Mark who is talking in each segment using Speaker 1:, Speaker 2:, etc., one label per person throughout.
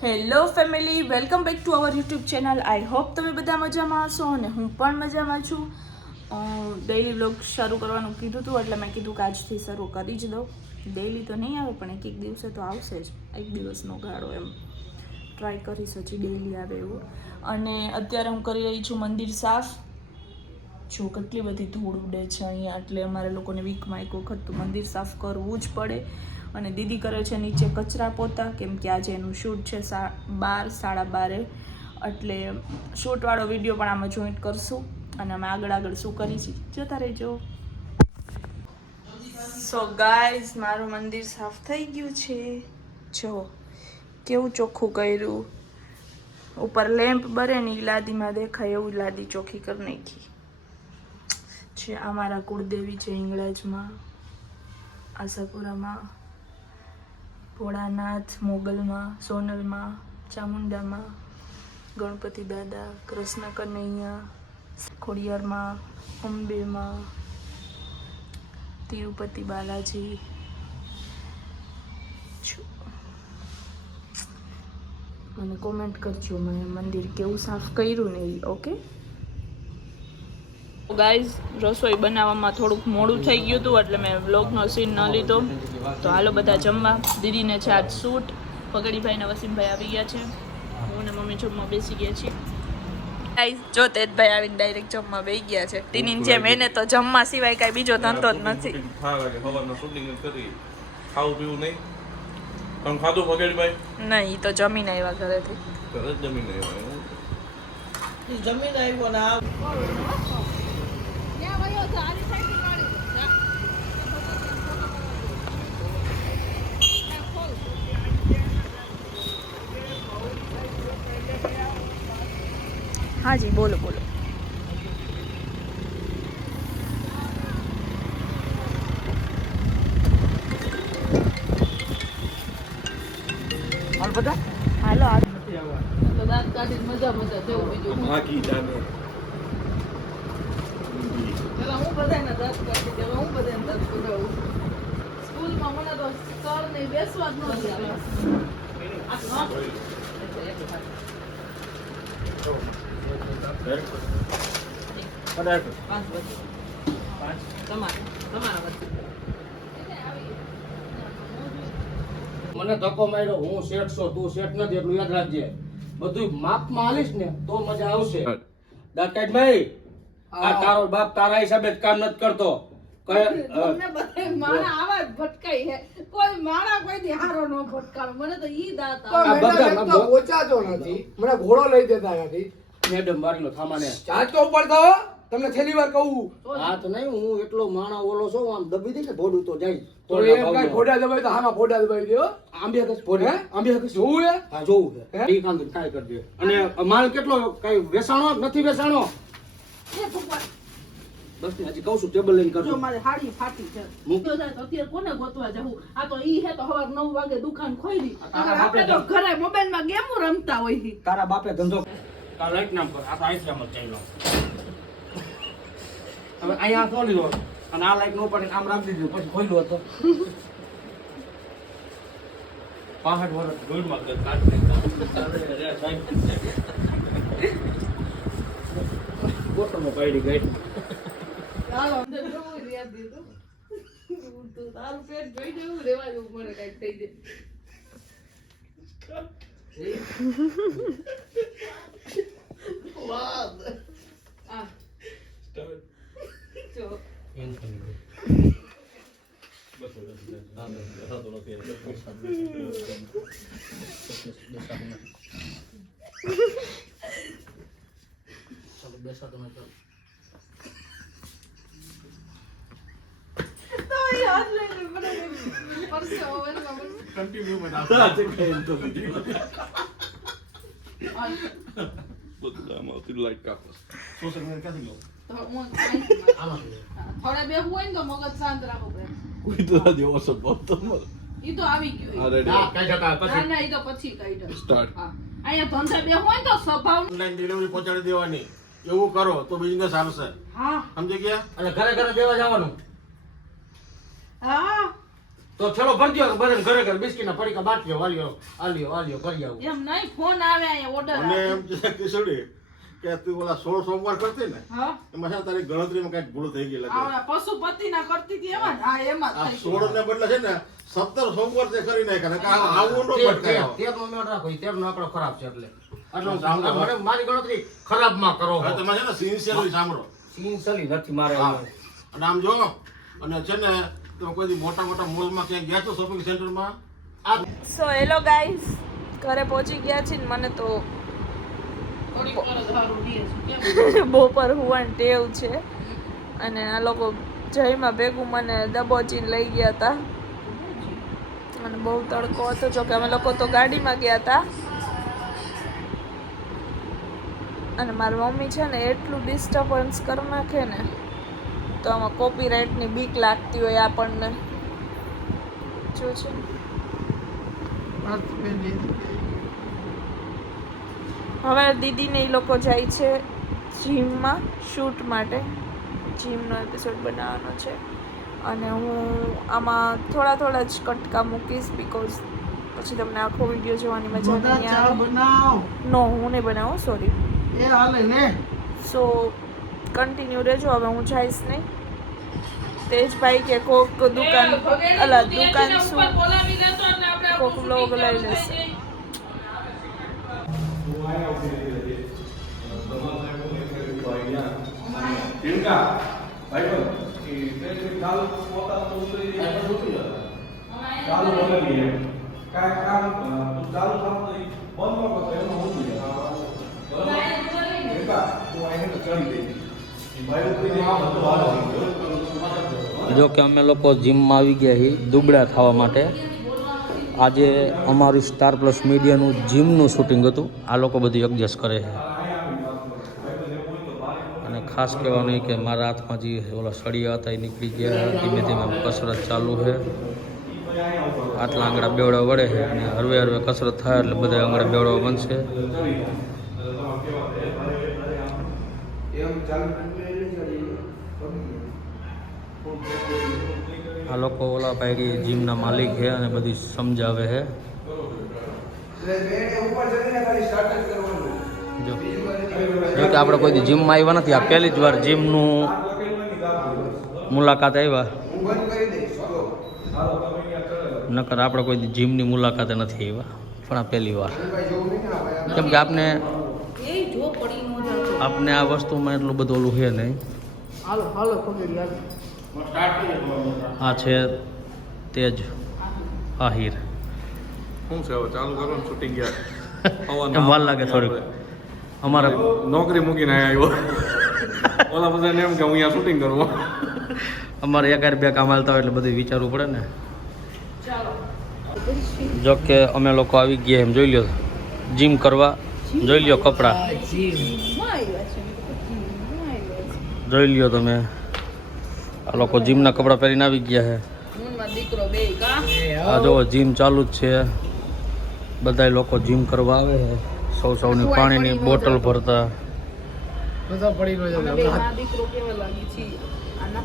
Speaker 1: Hello family welcome back to our YouTube channel I hope તમે બધા મજામાં હશો અને હું પણ મજામાં છું. ડેઈલી વ્લોગ શરૂ કરવાનું કીધું હતું એટલે મેં કીધું કે આજથી શરૂ કરી જ દઉં. ડેઈલી તો નહીં આવે, પણ એક એક દિવસે તો આવશે જ. એક દિવસનો ગાળો એમ. ટ્રાય કરીશ હજી ડેઈલી આવે એવું. અને અત્યારે હું કરી રહી છું મંદિર સાફ. જો કેટલી બધી ધૂળ ઉડે છે અહીંયા, એટલે અમારે લોકોને વીકમાં એક વખત તો મંદિર સાફ કરવું જ પડે. અને દીદી કરે છે નીચે કચરા પોતા, કેમ કે આજે એનું શૂટ છે સા, બાર, સાડા બારે. એટલે શૂટવાળો વીડિયો પણ આમાં જોઈન્ટ કરશું અને અમે આગળ આગળ શું કરી જોતા રહેજો. સો ગાઈઝ મારું મંદિર સાફ થઈ ગયું છે. જો, કેવું ચોખ્ખું કર્યું. ઉપર લેમ્પ બરે ને લાદીમાં દેખાય એવું લાદી ચોખ્ખી કરી નાખી. છે, આ મારા કુળદેવી છે ઇંગળાજમાં આશાપુરામાં. ભોળાનાથ, મોગલમાં, સોનલમાં, ચામુંડામાં, ગણપતિ દાદા, કૃષ્ણ કનૈયા, ખોડિયારમાં, અંબેમાં, તિરુપતિ બાલાજી મને કોમેન્ટ કરજો મેં મંદિર કેવું સાફ કર્યું ને ઓકે ગાઈઝ રસોઈ બનાવવામાં થોડુંક મોડું થઈ ગયું હતું એટલે મેં વ્લોગનો સીન ન લીધો. તો હાલો બધા જમવા. દીદીને છે આજ સૂટ પગડીભાઈ ને વસીમભાઈ આવી ગયા છે. હું ને મમ્મી જમવા બેસી ગયા છીએ. ગાઈઝ જો તેજભાઈ આવીને ડાયરેક્ટ જમવા બેસી ગયા છે. ટીની જેમ એને તો જમવા સિવાય કાંઈ બીજો ધંધો જ નથી.
Speaker 2: ખાવું પીવું નહીં. તમે ખાધું પગડીભાઈ?
Speaker 1: નહીં તો જમીને આવ્યા ઘરેથી.
Speaker 2: તરત જમીને આવ્યા
Speaker 3: જમીન આવ્યો ને આ
Speaker 1: હાજી બોલો બોલો.
Speaker 3: હાલ બધા?
Speaker 1: હાલો આ
Speaker 3: મજા મજા જેવું બીજું.
Speaker 2: બાકી જાને.
Speaker 3: પેલા હું હું સ્કૂલમાં મને તો સર ને બેસવા જ
Speaker 4: ધક્કો માર્યો હું શેઠ છો તું શેઠ નથી એટલું યાદ રાખજે. બધું માપમાં હાલીશ ને તો મજા આવશે. દાતાભાઈ આ તારો બાપ તારા હિસાબે જ કામ નથી કરતો.
Speaker 3: તમને બધાય માણા આવા જ ભટકાઈ હે કોઈ માણા કોઈ દી હારો ન ભટકાવે મને તો ઈ દાંત
Speaker 4: આ
Speaker 3: આવે.
Speaker 4: બધા
Speaker 5: મેડમ તો ઓછાતો નથી. મને ઘોડો લઈ દેતા નથી
Speaker 4: મેડમ મારી લો થામાને.
Speaker 5: ચાચકો ઉપર તો તમને છેલ્લી વાર કહું.
Speaker 4: હા તો નહીં હું એટલો માણા ઓલો છો આમ દબી દે ને ભોડું તો જાય.
Speaker 5: તો એમ કાંઈ ફોડા દબાઈ તો હામાં ફોડા દબાઈ દો
Speaker 4: આંબે કસ ભોડે
Speaker 5: હે?
Speaker 4: આંબે કસ?
Speaker 5: જોવું હે?
Speaker 4: હા જોવું
Speaker 5: હે?
Speaker 4: એ કામ ટ્રાય કરજે અને માલ કેટલો કઈ વેસાણો નથી
Speaker 3: ભગવાન,
Speaker 4: બસ ને હજી કહું છું ટેબલ લઈને કરજો.
Speaker 3: મારી હાડી ફાટી છે.
Speaker 4: મૂક.
Speaker 3: જાય તો અત્યારે કોને ગોતવા જવું આ તો ઈ હે તો સવાર નવ વાગે દુકાન ખોલી આપણે તો ઘરે મોબાઈલમાં ગેમો રમતા હોય છે.
Speaker 4: તારા બાપે ધંધો તારા લાઈટ નામ કર આ તો આઈસ જ ચાલ્યો. હવે અહીંયા ખોલી લો અને આ લાઈટ નો પડે આમ રાખી દીધું પછી ખોલ્યું હતો. પાસઠ વર્ષ ગોળમાં કાઢ બોટલમાં પાડી ગઈ
Speaker 3: ચાલો અંદર જવું રે દીધું. તો તારું પેટ જોઈને એવું રેવા જવું મને કંઈક થઈ જાય. વાહ આ જો.
Speaker 4: ચાલો બેસા તમે
Speaker 3: તો.
Speaker 2: કન્ટિન્યુ આવતી લાઈટ કાપો સોશિયલ મીડિયા ક્યાંથી લો
Speaker 3: થોડા બેહવું હોય ને તો મગજ શાંત રાખો
Speaker 2: કોઈ તો
Speaker 3: ઈ તો આવી ગયું
Speaker 4: ના
Speaker 3: ના
Speaker 4: પછી
Speaker 3: ના ઈ તો પછી કાઢ્યો
Speaker 2: સ્ટાર્ટ
Speaker 3: હા અહીંયા ધંધા બે હોય ને તો સ્વભાવ
Speaker 6: ઓનલાઈન ડિલિવરી પહોંચાડી દેવાની. એવું કરો તો બિઝનેસ આવશે
Speaker 3: હા.
Speaker 6: સમજી ગયા?
Speaker 4: અને ઘરે ઘરે દેવા જવાનું.
Speaker 3: હા.
Speaker 6: તો ચલો ભરજો બધાને ઘરે ઘરે બિસ્કીટના પડીકા બાટલીઓ વાલીઓ આલ્યો આલ્યો કરી આવું.
Speaker 3: એમ નહીં ફોન આવે અહીંયા ઓર્ડર
Speaker 6: અને એમ છે કિશોરી કે તું ઓલા સોળ સોમવાર કરતી ને એમાં છે તારી ગણતરીમાં કંઈક ભૂલ થઈ ગઈ લાગે.
Speaker 3: પશુપતિ ના કરતી હતી એમાં? હા એમાં
Speaker 6: સોળ ને બદલે છે ને સત્તર સોમવાર તે કરી નાખ્યા ને કે આ આવું નો આવો.
Speaker 7: તેરનો મેળ રાખો ઈ તેરનો આંકડો ખરાબ છે એટલે. મારી ગણતરી ખરાબમાં કરો
Speaker 6: તમે છે ને સિન્સિયરલી સાંભળો.
Speaker 7: સિન્સલી નથી મારે
Speaker 6: અને આમ જો અને છે ને તમે કોઈ મોટા મોટા મોલમાં ક્યાંક ગયા છો શોપિંગ સેન્ટરમાં આ
Speaker 1: સો હેલો ગાઈસ ઘરે પહોંચી ગયા છે ને મને તો? બપોર હોવાની ટેવ છે. અને આ લોકો જયમાં ભેગું મને દબોચીને લઈ ગયા હતા અને બહુ તડકો હતો જો કે અમે લોકો તો ગાડીમાં ગયા હતા અને મારી મમ્મી છે ને એટલું ડિસ્ટર્બન્સ કરી નાખે ને તો આમાં કોપીરાઇટની બીક લાગતી હોય આપણને. જો છે? હવે દીદીને એ લોકો જાય છે જીમમાં શૂટ માટે. જીમનો એપિસોડ બનાવવાનો છે. અને હું આમાં થોડા થોડા જ કટકા મૂકીશ બીકોઝ પછી તમને આખો વીડિયો જોવાની મજા નહીં આવે. નો હું નહીં બનાવું સોરી સો કન્ટિન્યુ રહેજો હવે હું જઈશ નહીં. તેજભાઈ કે કોક દુકાન અલા દુકાન શું?
Speaker 3: ઉપર બોલાવી લેતો એટલે આપણે
Speaker 1: કોક
Speaker 3: આપણું
Speaker 1: લઈ લેશે.
Speaker 2: ચાલુ કામ ચાલુ થતું બંધ ન કરતો એનો હું તું અહીં તો ચડી દે ભાઈ કોઈ આ બધું હાલો
Speaker 7: જો કે અમે લોકો જીમમાં આવી ગયા છીએ દુબળા થવા માટે. આજે અમારું સ્ટાર પ્લસ મીડિયાનું જીમનું શૂટિંગ હતું. આ લોકો બધું એડજસ્ટ કરે છે. અને ખાસ કહેવાનું કે મારા હાથમાં જે ઓલા સળિયા હતા એ નીકળી ગયા. ધીમે ધીમે કસરત ચાલુ છે. આટલા આંગળા બેવડા વળે છે અને હરવે હરવે કસરત થાય એટલે બધા આંગળા બેવડા બનશે. આ લોકો ઓલા ભાઈ જીમના માલિક છે અને બધી સમજાવે છે. જો. કે આપણે કોઈ જીમમાં આવ્યા નથી. આ પહેલી જ વાર જીમનું મુલાકાત આવ્યા નકર આપણે કોઈ જીમની મુલાકાતે નથી આવ્યા પણ આ પહેલી વાર. કેમ કે આપને. આપને આ વસ્તુમાં એટલું બધું ઓલું છે નહીં? આ છે તેજ આહિર.
Speaker 2: શું છે હવે? ચાલુ કરવાનું શૂટિંગ
Speaker 7: ગયા. વાર લાગે થોડીક. અમારે
Speaker 2: નોકરી મૂકીને આવ્યો. ઓલા બધા એમ કે હું અહીંયા શૂટિંગ કરું.
Speaker 7: અમારે એક બે કામ હાલતા હોય એટલે બધું વિચારવું પડે ને. જો કે અમે લોકો આવી ગયા એમ જોઈ લ્યો. જીમ કરવા જોઈ લ્યો કપડાં. જોઈ લ્યો તમે. આ લોકો જીમના કપડાં પહેરીને આવી ગયા છે. આ જો જીમ ચાલુ જ છે. બધા લોકો જીમ કરવા આવે છે. સૌ સૌની પાણીની બોટલ ભરતા.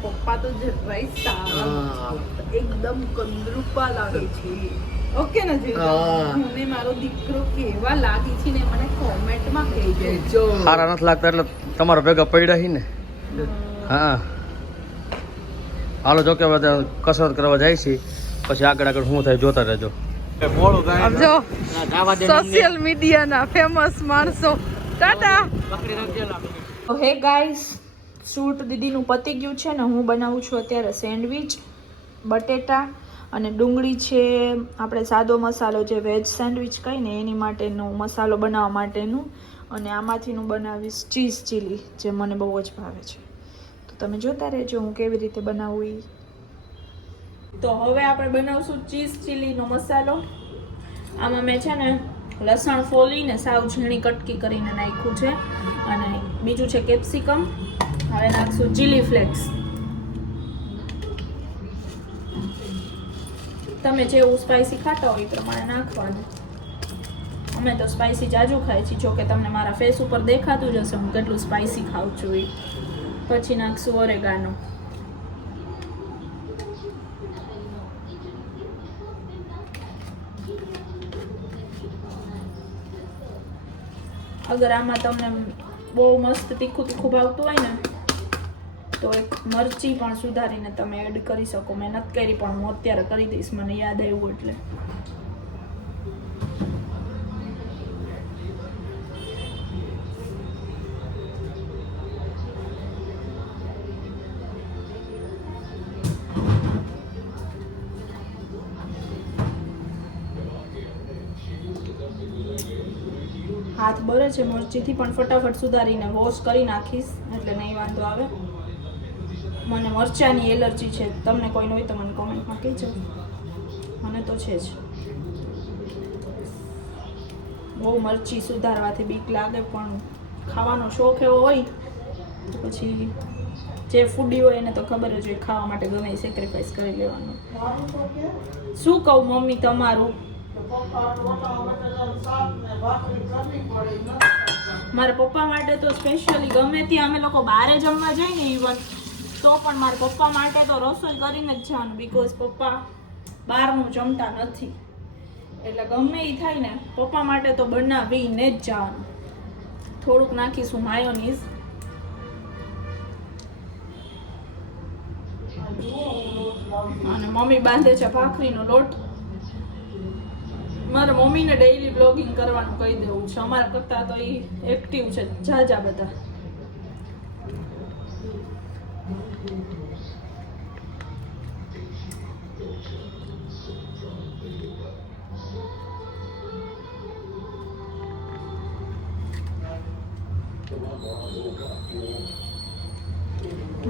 Speaker 3: પપ્પા તો જરાય સારા. એકદમ કંદરૂપા લાગે છે. ઓકે ને જે મને મારો દીકરો કેવા લાગી છે ને મને કોમેન્ટમાં કહેજો.
Speaker 7: સારા નથી લાગતા એટલે તમારા ભેગા પડ્યા હી ને? હા. હાલો જો કે બધા કસરત કરવા જાય છે. પછી આગળ આગળ શું થાય જોતા રહેજો.
Speaker 3: જો સોશિયલ મીડિયાના ફેમસ માણસો. ટાટા.
Speaker 1: હે ગાઈસ શૂટ દીદીનું પતી ગયું છે ને હું બનાવું છું અત્યારે સેન્ડવિચ બટેટા અને ડુંગળી છે, આપણે સાદો મસાલો જે વેજ સેન્ડવિચ કહીએ ને એની માટેનો મસાલો બનાવવા માટેનું અને આમાંથીનું બનાવીશ ચીઝ ચીલી, જે મને બહુ જ ભાવે છે. તો તમે જોતા રહેજો હું કેવી રીતે બનાવું એ તો હવે આપણે બનાવશું ચીઝ ચીલીનો મસાલો. આમાં મેં છે ને લસણ ફોલીને સાવ ઝીણી કટકી કરીને નાખ્યું છે. અને બીજું છે કેપ્સિકમ. હવે નાખશું ચીલી ફ્લેક્સ. તમે જેવું સ્પાઇસી ખાતા હોય એ પ્રમાણે નાખવાનું. અમે તો સ્પાઇસી જાજુ ખાય છીએ, જોકે તમને મારા ફેસ ઉપર દેખાતું જ હશે હું કેટલું સ્પાઇસી ખાઉં છું એ. પછી નાખશું ઓરેગાનો. અગર આમાં તમને બહુ મસ્ત તીખું તીખું ભાવતું હોય ને તો એક મરચી પણ સુધારીને તમે એડ કરી શકો. મેં નથી કરી પણ હું અત્યારે કરી દઈશ, મને યાદ આવ્યું એટલે. હાથ બરે છે, મરચીથી પણ ફટાફટ સુધારીને વોશ કરી નાખીશ, એટલે નહીં વાંધો આવે. મને મરચાંની એલર્જી છે. તમને કોઈ હોય તો મને કોમેન્ટમાં કહેજો. મને તો છે જ. બહુ મરચી સુધારવાથી બીક લાગે, પણ ખાવાનો શોખ એવો હોય, તો પછી જે ફૂડી હોય એને તો ખબર જ હોય, ખાવા માટે ગમે સેક્રિફાઈસ કરી લેવાનું. શું કહું મમ્મી તમારું? મારા પપ્પા માટે તો સ્પેશિયલી ગમે ત્યાં અમે લોકો બહાર જમવા જઈએ ને ઇવન તો પણ મારા પપ્પા માટે તો રસોઈ કરીને જ જવાનું બીકોઝ પપ્પા બહારનું જમતા નથી. એટલે ગમે એ થાય ને, પપ્પા માટે તો બનાવીને જ જવાનું. થોડુંક નાખીશું માયોનીઝ. અને મમ્મી બાંધે છે ભાખરીનો લોટ. મારા મમ્મીને ડેઈલી બ્લોગિંગ કરવાનું કહી દેવું છે. અમારા કરતાં તો એ એક્ટિવ છે, જાજા બધા.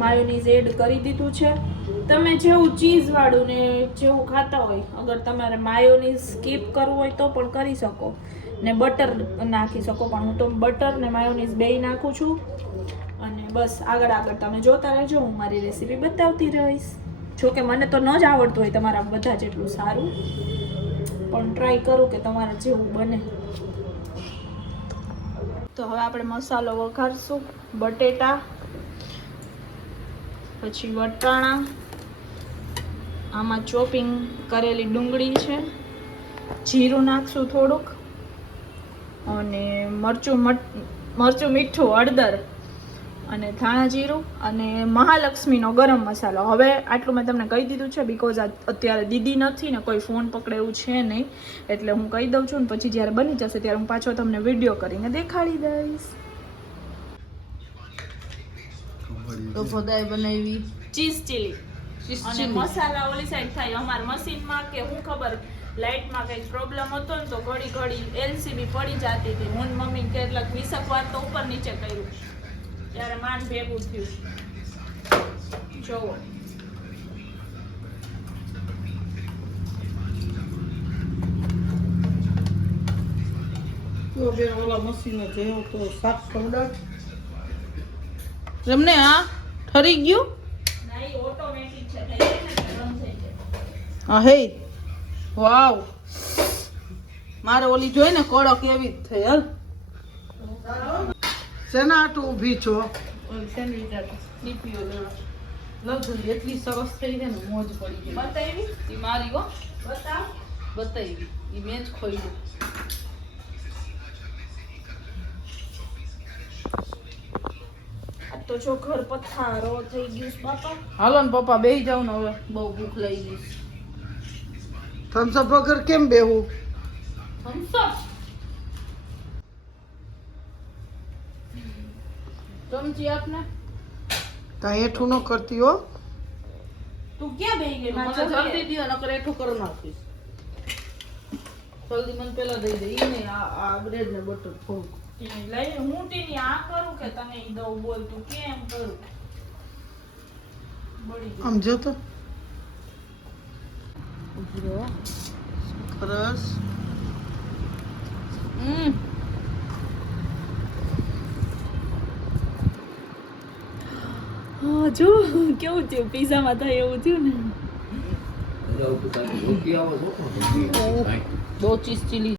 Speaker 1: માયોનીઝ એડ કરી દીધું છે. તમે જેવું ચીઝ વાળું ને જેવું ખાતા હોય, અગર તમારે માયોનીઝ સ્કીપ કરવું હોય તો પણ કરી શકો. ને બટર નાખી શકો, પણ હું તો બટર ને માયોનીઝ બેય નાખું છું. અને બસ આગળ આગળ તમે જોતા રહેજો, હું મારી રેસીપી બતાવતી રહીશ. જો કે મને તો ન જ આવડતું હોય તમારા બધા જેટલું સારું, પણ ટ્રાય કરું કે તમારા જેવું બને. તો હવે આપણે મસાલો વઘારશું, બટેટા, પછી વટાણા, આમાં ચોપિંગ કરેલી ડુંગળી છે, જીરું નાખશું થોડુંક, અને મરચું મરચું મીઠું હળદર અને ધાણા જીરું અને મહાલક્ષ્મીનો ગરમ મસાલો. હવે આટલું મેં તમને કહી દીધું છે બિકોઝ અત્યારે દીદી નથી ને કોઈ ફોન પકડે એવું છે નહીં એટલે હું કહી દઉં છું ને પછી જ્યારે બની જશે ત્યારે હું પાછો તમને વીડિયો કરીને દેખાડી દઈશ.
Speaker 3: તો બધાય બનાવી.
Speaker 1: Cheese chilli. અને
Speaker 3: ચીલી.
Speaker 1: મસાલા ઓલી સાઈડ થાય અમારા મશીનમાં કે હું ખબર લાઇટમાં કંઈક પ્રોબ્લેમ હતો ને તો ઘડી ઘડી એલસીબી પડી જતી હતી. હું મમ્મી કેટલાક વીસક વાર તો ઉપર નીચે કર્યું. ત્યારે માન ભેગું થયું. જોવો.
Speaker 3: તો ઓલા મશીને જેવો તો શાક ખવડાવ એમને આ ઠરી ગયું? હે. વાવ. મારે ઓલી જોઈ ને કડક એવી જ થઈ હાલ.
Speaker 5: શેના આટું ઊભી છો?
Speaker 3: ડીપીઓ લેવા એટલી સરસ થઈ છે ને મોજ પડી ગઈ.
Speaker 1: બતાવી?
Speaker 3: એ મારી હો.
Speaker 1: બતાવ.
Speaker 3: બતાવી. એ મેં જ ખોઈ
Speaker 1: આ તો જો ઘર પથારો થઈ ગયું છે બાપા.
Speaker 3: હાલો ને પપ્પા બેહી જાવ ને હવે. બહુ ભૂખ લઈ ગઈ
Speaker 5: થમ્સઅપ વગર કેમ બેહું?
Speaker 3: થમ્સઅપ ચમચી આપને?
Speaker 5: કાંઈ હેઠું ન કરતી હો.
Speaker 1: તું ક્યાં બેહી ગઈ?
Speaker 3: મને
Speaker 1: મારા
Speaker 3: જલ્દી દ્યો નકર એઠું કરી નાખીશ. જલ્દી મને પેલા દઈ દે. ઈ નહીં આ આ બ્રેડ ને બટર થોડુંક.
Speaker 1: લઈ હું ટીની આ કરું કે તને ઈ દઉં? બોલ તું કેમ કરું? બળી ગયું.
Speaker 5: આમ જો તો.
Speaker 3: ઉભરો સરસ. હમ.
Speaker 1: હા જો કેવું થયું? પીઝામાં થાય એવું થયું ને?
Speaker 3: બહુ ચીઝ ચીલી